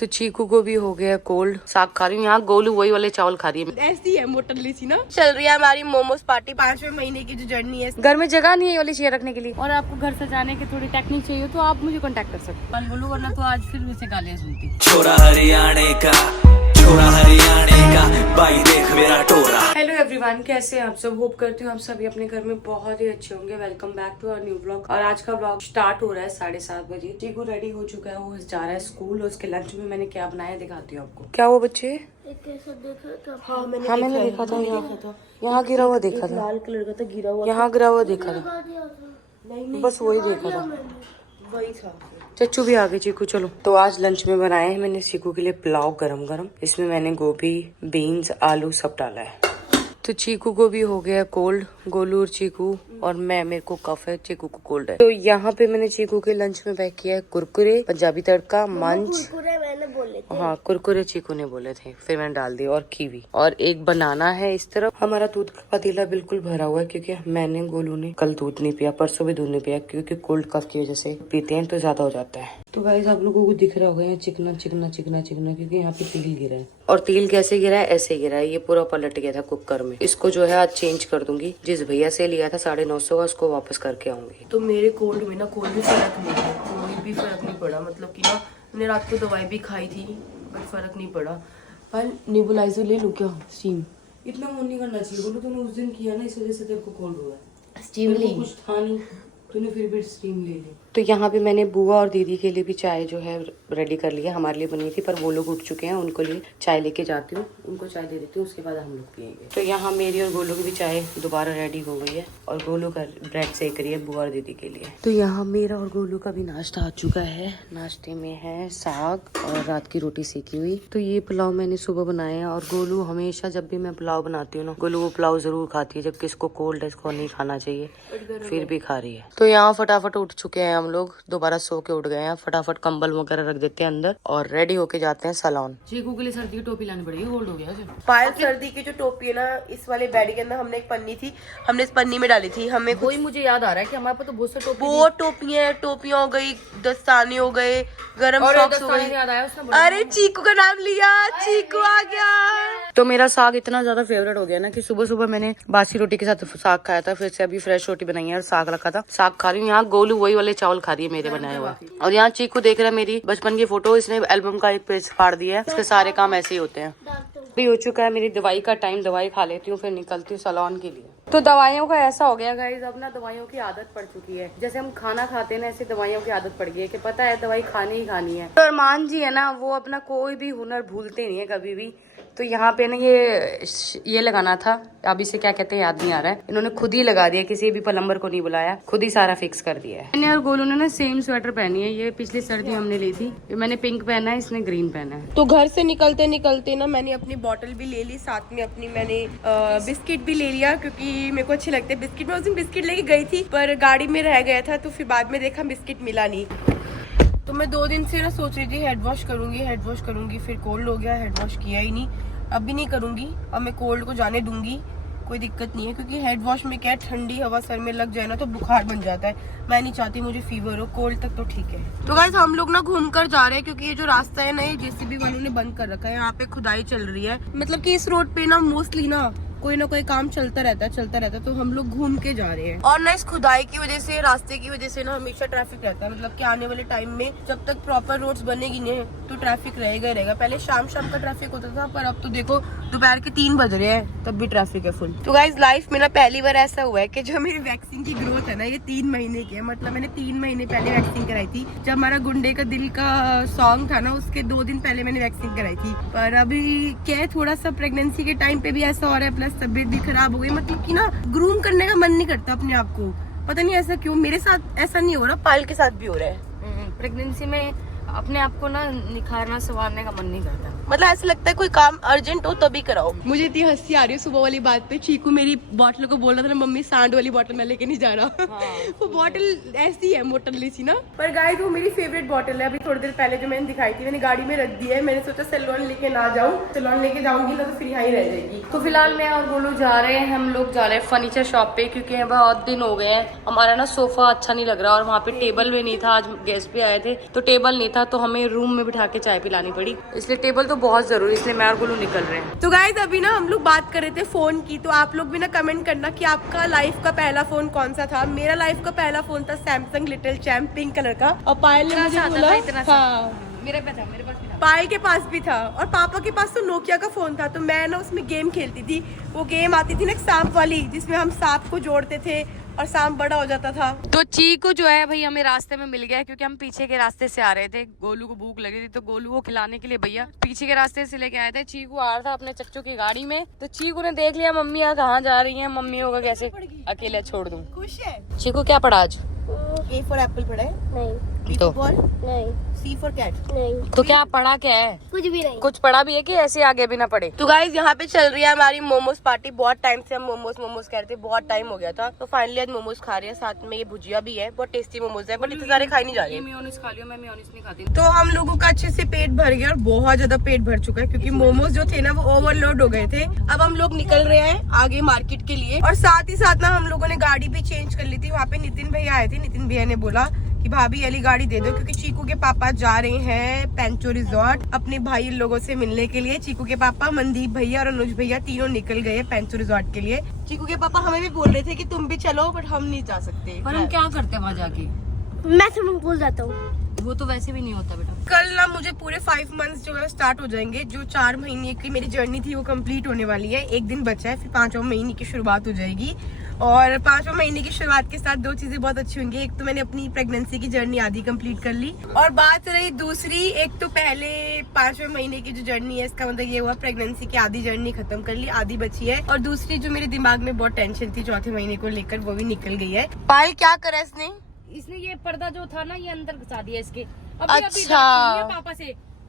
तो चीकू को भी हो गया कोल्ड, साग खा रही हूँ। यहाँ गोलू वही वाले चावल खा रही है। ऐसी है मोटरली सी ना। चल रही है हमारी मोमोज पार्टी, 5वें महीने की जो जर्नी है। घर में जगह नहीं है ये वाली चेयर रखने के लिए, और आपको घर सजाने की थोड़ी टेक्निक चाहिए तो आप मुझे कांटेक्ट कर सकते हैं। बोलूं वरना तो आज फिर मुझसे गालियाँ सुनती। छोरा हरियाणे का, छोरा हरियाणे का, भाई देख मेरा टोरा। हेलो एवरीवन, कैसे हैं आप सब? होप करती हूँ आप सभी अपने घर में बहुत ही अच्छे होंगे। Welcome back to our new vlog. और आज का व्लॉग स्टार्ट हो रहा है 7:30 बजे। चीकू रेडी हो चुका है, वो जा रहा है स्कूल। और उसके लंच में मैंने क्या बनाया दिखाती हूँ आपको। क्या वो बच्चे? हाँ मैंने देखा था, यहाँ गिरा हुआ देखा था, लाल कलर का था, गिरा हुआ यहाँ गिरा हुआ देखा था। नहीं बस वही देखा था, वही था। चच्चू भी आ गए। चीकू चलो। तो आज लंच में बनाए हैं मैंने चीकू के लिए पुलाव गरम गरम। इसमें मैंने गोभी, बीन्स, आलू सब डाला है। तो चीकू को भी हो गया कोल्ड, गोलू और चीकू, और मेरे को कफ है, चीकू को कोल्ड है। तो यहाँ पे मैंने चीकू के लंच में पैक किया है कुरकुरे, पंजाबी तड़का, मंच। कुरकुरे मैंने बोले थे। हाँ, कुरकुरे चीकू ने बोले थे, फिर मैंने डाल दिया। और कीवी, और एक बनाना है इस तरफ। हमारा दूध का पतीला बिल्कुल भरा हुआ है, क्योंकि मैंने गोलू ने कल दूध नहीं पिया, परसों भी दूध नहीं पिया, क्योंकि कोल्ड कफ की वजह से पीते हैं तो ज्यादा हो जाता है। तो गाइस आप लोगों को दिख रहा होगा यहाँ चिकना चिकना चिकना चिकना, क्योंकि यहाँ पे तेल गिरा है। और तेल कैसे गिरा है? ऐसे गिरा है, ये पूरा पलट गया था कुकर में। इसको जो है आज चेंज कर दूंगी। जिस भैया से लिया था 950 का, उसको वापस करके आऊंगी। तो मेरे कोल्ड में ना कोई भी फर्क नहीं है, कोई भी फर्क नहीं पड़ा। मतलब कि ना मैंने रात को दवाई भी खाई थी बट फर्क नहीं पड़ा। पर नेबुलाइजर ले लूं क्या? स्टीम इतना मन नहीं करना चाहिए। बोलो तूने उस दिन किया ना, इस वजह से तेरे को कोल्ड हुआ है। स्टीम ली, कुछ था नहीं, तूने फिर भी स्टीम ले ली। तो यहाँ पे मैंने बुआ और दीदी के लिए भी चाय जो है रेडी कर लिया। हमारे लिए बनी थी, पर वो लोग उठ चुके हैं, उनको लिए चाय लेके जाती हूँ, उनको चाय दे देती हूँ, उसके बाद हम लोग पियेंगे। तो यहाँ मेरी और गोलू की भी चाय दोबारा रेडी हो गई है, और गोलू का ब्रेड सेक रही है बुआ और दीदी के लिए। तो यहाँ मेरा और गोलू का भी नाश्ता आ चुका है। नाश्ते में है साग और रात की रोटी सेकी हुई। तो ये पुलाव मैंने सुबह बनाया, और गोलू हमेशा जब भी मैं पुलाव बनाती हूँ ना, गोलू वो पुलाव जरूर खाती है, जबकि इसको कोल्ड है, इसको नहीं खाना चाहिए, फिर भी खा रही है। तो यहाँ फटाफट उठ चुके हैं हम लोग, दोबारा सो के उठ गए हैं। फटाफट कंबल वगैरह रख देते हैं अंदर, और रेडी होके जाते हैं सैलून। चीकू के लिए सर्दी की टोपी लानी पड़ेगी, कोल्ड हो गया उसे। पायल सर्दी की जो टोपी है ना, इस वाले बेड के अंदर हमने एक पन्नी थी, हमने इस पन्नी में डाली थी। हमें कोई मुझे याद आ रहा है कि हमारे पास तो बहुत से बहुत टोपियां हो गई, दस्ताने हो गए, गरम सॉक्स हो गई। अरे चीकू का नाम लिया, चीकू आ गया। तो मेरा साग इतना ज्यादा फेवरेट हो गया ना, कि सुबह सुबह मैंने बासी रोटी के साथ साग खाया था, फिर से अभी फ्रेश रोटी बनाई है और साग रखा था, साग खा रही हूँ। यहाँ गोलू वही वाले चावल खा रही है मेरे बनाए हुआ। और यहाँ चीकू देख रहा है मेरी बचपन की फोटो, इसने एल्बम का एक पेज फाड़ दिया है। इसके सारे काम ऐसे ही होते हैं। भी हो चुका है मेरी दवाई का टाइम, दवाई खा लेती हूँ, फिर निकलती हूँ सैलून के लिए। तो दवाइयों का ऐसा हो गया गाइस, अब ना दवाइयों की आदत पड़ चुकी है। जैसे हम खाना खाते हैं ना, ऐसे दवाइयों की आदत पड़ गई है, कि पता है दवाई खानी ही खानी है। तो अरमान जी है ना, वो अपना कोई भी हुनर भूलते नहीं है कभी भी। तो यहाँ पे ना ये लगाना था, अब इसे क्या कहते हैं याद नहीं आ रहा है, इन्होंने खुद ही लगा दिया, किसी भी प्लम्बर को नहीं बुलाया, खुद ही सारा फिक्स कर दिया है। मैंने और गोलू ने ना सेम स्वेटर पहनी है, ये पिछली सर्दी हमने ली थी। मैंने पिंक पहना है, इसने ग्रीन पहना है। तो घर से निकलते निकलते ना मैंने अपनी बोतल भी ले ली, साथ में अपनी मैंने बिस्किट भी ले लिया, क्योंकि मेरे को अच्छे लगते हैं बिस्किट। मैं उस दिन बिस्किट लेके गई थी, पर गाड़ी में रह गया था, तो फिर बाद में देखा बिस्किट मिला नहीं। तो मैं 2 दिन से ना सोच रही थी हेड वॉश करूंगी, फिर कोल्ड हो गया, हेड वॉश किया ही नहीं। अब भी नहीं करूंगी, अब मैं कोल्ड को जाने दूंगी, कोई दिक्कत नहीं है, क्योंकि हेड वॉश में क्या है, ठंडी हवा सर में लग जाए ना तो बुखार बन जाता है। मैं नहीं चाहती मुझे फीवर हो, कोल्ड तक तो ठीक है। तो गाइस हम लोग ना घूम कर जा रहे हैं, क्योंकि ये जो रास्ता है ना, ये जेसीबी वालों ने बंद कर रखा है। यहाँ पे खुदाई चल रही है, मतलब कि इस रोड पे ना मोस्टली ना कोई काम चलता रहता है, तो हम लोग घूम के जा रहे हैं। और ना इस खुदाई की वजह से, रास्ते की वजह से ना हमेशा ट्रैफिक रहता है। मतलब कि आने वाले टाइम में जब तक प्रॉपर रोड्स बनेगी नहीं तो ट्रैफिक रहेगा ही रहेगा। पहले शाम का ट्रैफिक होता था, पर अब तो देखो दोपहर के 3 बज रहे हैं, तब भी ट्रैफिक है फुल। तो गाइस लाइफ में ना पहली बार ऐसा हुआ है कि जो मेरी वैक्सीन की ग्रोथ है ना, ये 3 महीने की है। मतलब मैंने 3 महीने पहले वैक्सीन कराई थी। जब हमारा गुंडे का दिल का सॉन्ग था ना, उसके 2 दिन पहले मैंने वैक्सीन कराई थी। पर अभी क्या है, थोड़ा सा प्रेगनेंसी के टाइम पे भी ऐसा हो रहा है, प्लस तबीयत भी खराब हो गई। मतलब कि ना ग्रूम करने का मन नहीं करता अपने आप को, पता नहीं ऐसा क्यों। मेरे साथ ऐसा नहीं हो रहा, पायल के साथ भी हो रहा है। प्रेगनेंसी में अपने आप को ना निखारना संवारने का मन नहीं करता। मतलब ऐसा लगता है कोई काम अर्जेंट हो तभी कराओ। मुझे इतनी हंसी आ रही है सुबह वाली बात पे। चीकू मेरी बॉटल को बोल रहा था ना, मम्मी सांड वाली बॉटल मैं लेके नहीं जा रहा। हाँ, वो बॉटल ऐसी है मोटरली सी ना। पर गाइस वो मेरी फेवरेट बॉटल है। अभी थोड़ी देर पहले जो मैंने दिखाई थी, मैंने गाड़ी में रख दी है। मैंने सोचा सैलून लेके ना जाऊँ, सैलून लेके जाऊंगी ना तो फिर यहाँ ही रह जाएगी। तो फिलहाल मैं और गोलू जा रहे हैं, हम लोग जा रहे हैं फर्नीचर शॉप पे, क्योंकि बहुत दिन हो गए हैं। हमारा ना सोफा अच्छा नहीं लग रहा, और वहाँ पे टेबल भी नहीं था। आज गेस्ट भी आए थे तो टेबल नहीं था, था तो हमें रूम में बिठा के चाय पिलानी पड़ी, इसलिए टेबल तो बहुत जरूरी, इसलिए मैं और गोलू निकल रहे हैं। तो गाइज अभी ना हम लोग बात कर रहे थे फोन की, तो आप लोग भी ना कमेंट करना कि आपका लाइफ का पहला फोन कौन सा था। मेरा लाइफ का पहला फोन था Samsung little champ pink colour का, और पायल ने मुझे बोला मेरे पे था, मेरे पास पायल के पास भी था, और पापा के पास तो नोकिया का फोन था। तो मैं ना उसमें गेम खेलती थी, वो गेम आती थी ना सांप वाली, जिसमें हम सांप को जोड़ते थे और सांप बड़ा हो जाता था। तो चीकू जो है भाई हमें रास्ते में मिल गया, क्योंकि हम पीछे के रास्ते से आ रहे थे। गोलू को भूख लगी थी तो गोलू को खिलाने के लिए भैया पीछे के रास्ते से लेके आए थे। चीकू आ रहा था अपने चच्चू की गाड़ी में, तो चीकू ने देख लिया मम्मी यहाँ कहाँ जा रही है, मम्मी होगा कैसे अकेले छोड़ दूं। खुश है? चीकू क्या पढ़ा आज? A for apple पढ़ा है? नहीं। B तो for ball? नहीं। C for cat? नहीं। तो क्या पढ़ा क्या है? कुछ भी नहीं। कुछ पढ़ा भी है कि ऐसे आगे भी ना पढ़े? तो गाइज यहाँ पे चल रही है हमारी मोमोज पार्टी। बहुत टाइम से हम मोमोज कह रहे थे, बहुत टाइम हो गया था, तो फाइनली आज मोमोज खा रहे हैं। साथ में ये भुजिया भी है, बहुत टेस्टी मोमोज है, बट इतने सारे खाई नहीं जा रहे। मेयोनीज खा लियो, मैं मेयोनीज नहीं खाती। तो हम लोगों का अच्छे से पेट भर गया, और बहुत ज्यादा पेट भर चुका है, क्योंकि मोमोज जो थे ना वो ओवरलोड हो गए थे। अब हम लोग निकल रहे हैं आगे मार्केट के लिए, और साथ ही साथ ना हम लोगों ने गाड़ी भी चेंज कर ली थी। वहाँ पे नितिन भैया आए थे, नितिन भैया ने बोला कि भाभी वाली गाड़ी दे दो, क्योंकि चीकू के पापा जा रहे हैं पेंचो रिजॉर्ट अपने भाई लोगों से मिलने के लिए। चीकू के पापा मनदीप भैया और अनुज भैया तीनों निकल गए पेंचो रिजॉर्ट के लिए। चीकू के पापा हमें भी बोल रहे थे कि तुम भी चलो, बट हम नहीं जा सकते। पर हम क्या करते हैं वहाँ जाके? मैं स्विमिंग पूल जाता हूँ। वो तो वैसे भी नहीं होता बेटा। कल ना मुझे पूरे 5 मंथ्स जो है स्टार्ट हो जाएंगे। जो 4 महीने की मेरी जर्नी थी वो कंप्लीट होने वाली है। एक दिन बचा है, फिर 5वें महीने की शुरुआत हो जाएगी। और 5वें महीने की शुरुआत के साथ 2 चीजें बहुत अच्छी होंगी। एक तो मैंने अपनी प्रेगनेंसी की जर्नी आधी कंप्लीट कर ली, और बात रही दूसरी, एक तो पहले 5वें महीने की जो जर्नी है, इसका मतलब ये हुआ प्रेगनेंसी की आधी जर्नी खत्म कर ली, आधी बची है। और दूसरी जो मेरे दिमाग में बहुत टेंशन थी 4थे महीने को लेकर, वो भी निकल गई है। पायल क्या करा इसने ये पर्दा जो था ना ये अंदर घुसा दिया इसके। अच्छा। पापा से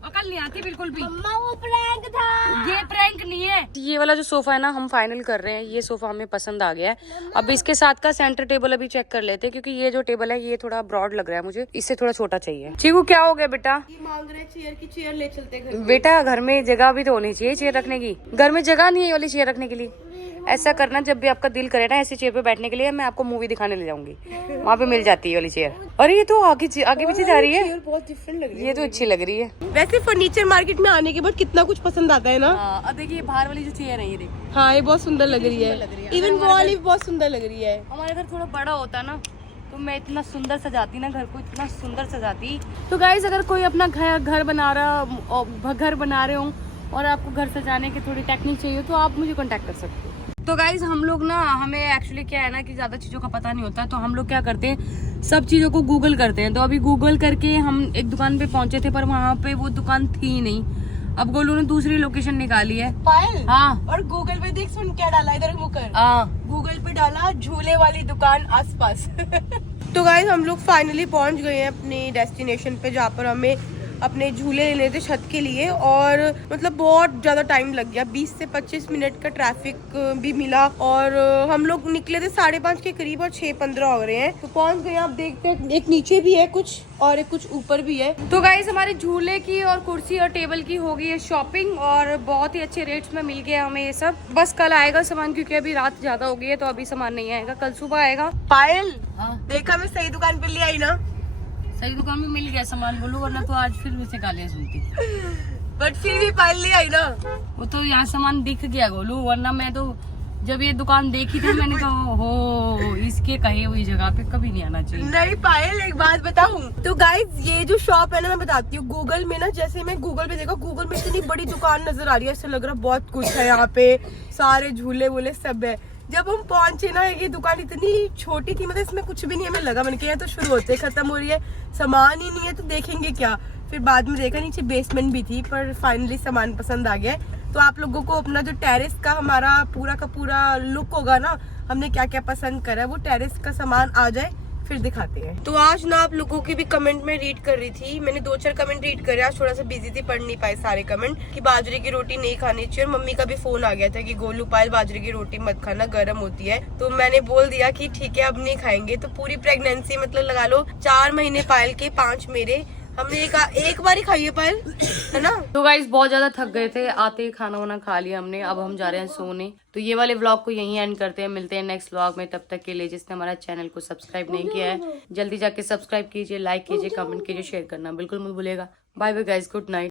अकल नहीं आती बिल्कुल भी। मम्मा वो प्रैंक था। ये प्रैंक नहीं है। ये वाला जो सोफा है ना हम फाइनल कर रहे हैं, ये सोफा हमें पसंद आ गया है। अब इसके साथ का सेंटर टेबल अभी चेक कर लेते हैं, क्योंकि ये जो टेबल है ये थोड़ा ब्रॉड लग रहा है मुझे, इससे थोड़ा छोटा चाहिए। चीकू क्या हो गया बेटा? मांग रहे चेयर की, चेयर ले चलते घर। बेटा घर में जगह भी तो होनी चाहिए चेयर रखने की। घर में जगह नहीं है ये वाली चेयर रखने के लिए। ऐसा करना, जब भी आपका दिल करे ना ऐसी चेयर पे बैठने के लिए, मैं आपको मूवी दिखाने ले जाऊंगी, वहाँ पे मिल जाती है वाली चेयर। अरे ये तो आगे पीछे जा रही है, बहुत डिफरेंट लग रही है। ये तो अच्छी लग रही है। वैसे फर्नीचर मार्केट में आने के बाद कितना कुछ पसंद आता है ना। अब देखिए बाहर वाली जो चेयर है ये देखिए, हाँ ये बहुत सुंदर लग रही है। इवन वॉल भी बहुत सुंदर लग रही है। हमारे घर थोड़ा बड़ा होता ना तो मैं इतना सुंदर सजाती ना, घर को इतना सुंदर सजाती। तो गाइस अगर कोई अपना घर बना रहे हो और आपको घर सजाने की थोड़ी टेक्निक चाहिए तो आप मुझे कांटेक्ट कर सकते हो। तो गाइज हम लोग ना, हमें एक्चुअली क्या है ना कि ज्यादा चीजों का पता नहीं होता, तो हम लोग क्या करते हैं सब चीजों को गूगल करते हैं। तो अभी गूगल करके हम एक दुकान पे पहुंचे थे, पर वहाँ पे वो दुकान थी नहीं। अब गोलू ने दूसरी लोकेशन निकाली है। पायल, हाँ, और गूगल पे देख सुन क्या डाला, इधर मुँह कर। हाँ, गूगल पे डाला झूले वाली दुकान आसपास। तो गाइस हम लोग फाइनली पहुंच गए हैं अपने डेस्टिनेशन पे, जहाँ पर हमें अपने झूले लेने थे छत के लिए। और मतलब बहुत ज्यादा टाइम लग गया, 20 से 25 मिनट का ट्रैफिक भी मिला। और हम लोग निकले थे 5:30 के करीब, और 6:15 हो रहे हैं तो पहुंच गए। आप देखते हैं एक नीचे भी है कुछ, और एक कुछ ऊपर भी है। तो गाइस हमारे झूले की और कुर्सी और टेबल की हो गई है शॉपिंग, और बहुत ही अच्छे रेट्स में मिल गया हमें ये सब। बस कल आएगा सामान, क्योंकि अभी रात ज्यादा हो गई है, तो अभी सामान नहीं आएगा, कल सुबह आएगा। पायल, हाँ, देखा मैं सही दुकान पे ले आई ना? सही दुकान में मिल गया सामान बोलू, वरना तो आज फिर मुझसे गालियां सुनती। बट फिर भी पायल ले आई ना। वो तो यहाँ सामान दिख गया गोलू, वरना मैं तो जब ये दुकान देखी थी मैंने कहा हो इसके कहे हुई जगह पे कभी नहीं आना चाहिए। नहीं पायल, एक बात बताऊं तो गाइज, ये जो शॉप है ना, मैं बताती हूँ। गूगल में ना, जैसे मैं गूगल पे देखा, गूगल में इतनी बड़ी दुकान नजर आ रही है, ऐसा लग रहा बहुत कुछ है यहाँ पे, सारे झूले वूले सब है। जब हम पहुंचे ना, ये दुकान इतनी छोटी थी, मतलब इसमें कुछ भी नहीं हमें लगा। मैंने कहा तो शुरू होते खत्म हो रही है, सामान ही नहीं है तो देखेंगे क्या। फिर बाद में देखा नीचे बेसमेंट भी थी, पर फाइनली सामान पसंद आ गया। तो आप लोगों को अपना जो टेरेस का हमारा पूरा का पूरा लुक होगा ना, हमने क्या क्या पसंद करा है, वो टेरेस का सामान आ जाए फिर दिखाते हैं। तो आज ना आप लोगों की भी कमेंट में रीड कर रही थी, मैंने 2-4 कमेंट रीड करे। आज थोड़ा सा बिजी थी, पढ़ नहीं पाए सारे कमेंट, कि बाजरे की रोटी नहीं खानी चाहिए। और मम्मी का भी फोन आ गया था कि गोलू पायल बाजरे की रोटी मत खाना, गर्म होती है। तो मैंने बोल दिया कि ठीक है अब नहीं खाएंगे। तो पूरी प्रेगनेंसी मतलब लगा लो 4 महीने पायल के, 5 मेरे, हमने एक बार ही खाई है पर, है ना। तो गाइस बहुत ज्यादा थक गए थे, आते ही खाना वाना खा लिया हमने, अब हम जा रहे हैं सोने। तो ये वाले व्लॉग को यहीं एंड करते हैं, मिलते हैं नेक्स्ट व्लॉग में। तब तक के लिए जिसने हमारा चैनल को सब्सक्राइब नहीं किया है जल्दी जाके सब्सक्राइब कीजिए, लाइक कीजिए, कमेंट कीजिए, शेयर करना बिल्कुल मत भूलिएगा। Bye bye guys, good night.